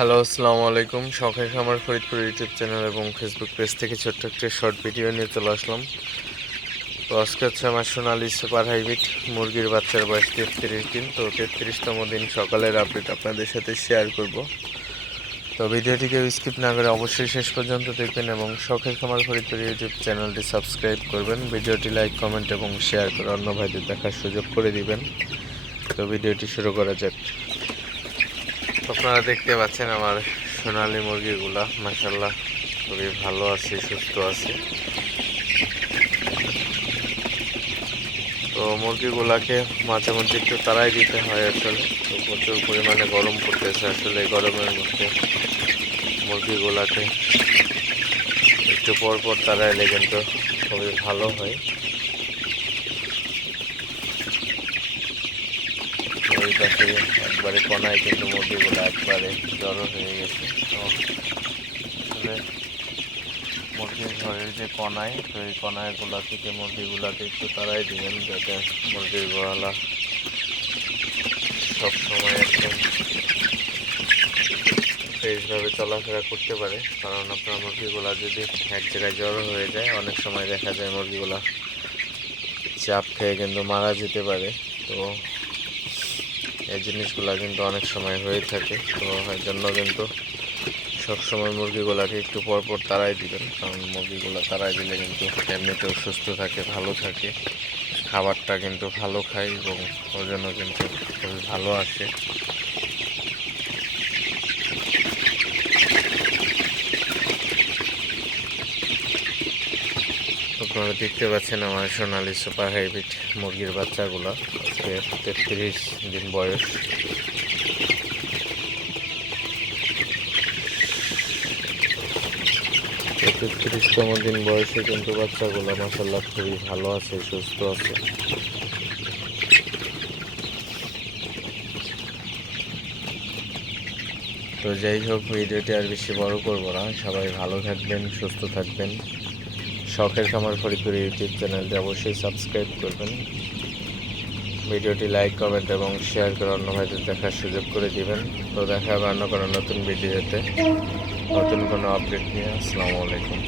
Hello, আসসালামু আলাইকুম। শখের খামার ফরিদপুর ইউটিউব চ্যানেল এবং ফেসবুক পেজ থেকে ছোট্ট একটি শর্ট ভিডিও নিয়ে চলে আসলাম। তো আজকে হচ্ছে আমার সোনালি সুপার হাইব্রিড মুরগির বাচ্চার বয়স তেত্রিশ দিন। তো তেত্রিশতম দিন সকালের আপডেট আপনাদের সাথে শেয়ার করব। তো ভিডিওটিকে স্কিপ না করে অবশ্যই শেষ পর্যন্ত দেখবেন এবং শখের খামার ফরিদপুর ইউটিউব চ্যানেলটি সাবস্ক্রাইব করবেন। ভিডিওটি লাইক, কমেন্ট এবং শেয়ার করে অন্য ভাইদের দেখার সুযোগ করে দিবেন। তো ভিডিওটি শুরু করা যাক। আপনারা দেখতে পাচ্ছেন আমার সোনালী মুরগিগুলা মাসাল্লাহ খুবই ভালো আছে, সুস্থ আছে। তো মুরগিগুলাকে মাঝে মধ্যে একটু তাড়াই দিতে হয় আসলে। তো প্রচুর পরিমাণে গরম পড়তেছে আসলে গরমের মধ্যে মুরগিগুলাকে। একটু পর পর তাড়াইলে কিন্তু খুবই ভালো হয়। একবারে কনায় কিন্তু মুরগিগুলো একবারে জড়ো হয়ে গেছে। তো আসলে মুরগির ঘরের যে কনায় তো এই কনায়গুলা থেকে মুরগিগুলাকে একটু তারাই দিবেন যাতে মুরগির গোয়ালা সবসময় একদম ফ্রেশভাবে চলাফেরা করতে পারে। কারণ আপনার মুরগিগুলা যদি এক জায়গায় জড়ো হয়ে যায়, অনেক সময় দেখা যায় মুরগিগুলা চাপ খেয়ে কিন্তু মারা যেতে পারে। তো এই জিনিসগুলো কিন্তু অনেক সময় হয়ে থাকে, তো এর জন্য কিন্তু সবসময় মুরগিগুলোকে একটু পরপর পর তাড়াই দিবেন, কারণ মুরগিগুলো তাড়াই দিলে কিন্তু এমনিতেও সুস্থ থাকে, ভালো থাকে, খাবারটা কিন্তু ভালো খায় এবং ওজনও কিন্তু খুবই ভালো আসে। আপনারা দেখতে পাচ্ছেন আমার সোনালি সুপার হাইব্রিড মুরগির বাচ্চাগুলো। আজকে তেত্রিশ দিন বয়স। তেত্রিশতম দিন বয়সে কিন্তু বাচ্চাগুলো মাসাল্লাহ খুবই ভালো আছে, সুস্থ আছে। তো যাই হোক, ভিডিওটি আর বেশি বড় করব না। সবাই ভালো থাকবেন, সুস্থ থাকবেন। শখের খামার ফরিদপুর ইউটিউব চ্যানেলটি অবশ্যই সাবস্ক্রাইব করবেন। ভিডিওটি লাইক, কমেন্ট এবং শেয়ার করে অন্য ভাইদের দেখার সুযোগ করে দিবেন। তো দেখা হবে অন্য কোনো নতুন ভিডিওতে। নতুন কোনো আপডেট নিয়ে। আসসালামু আলাইকুম।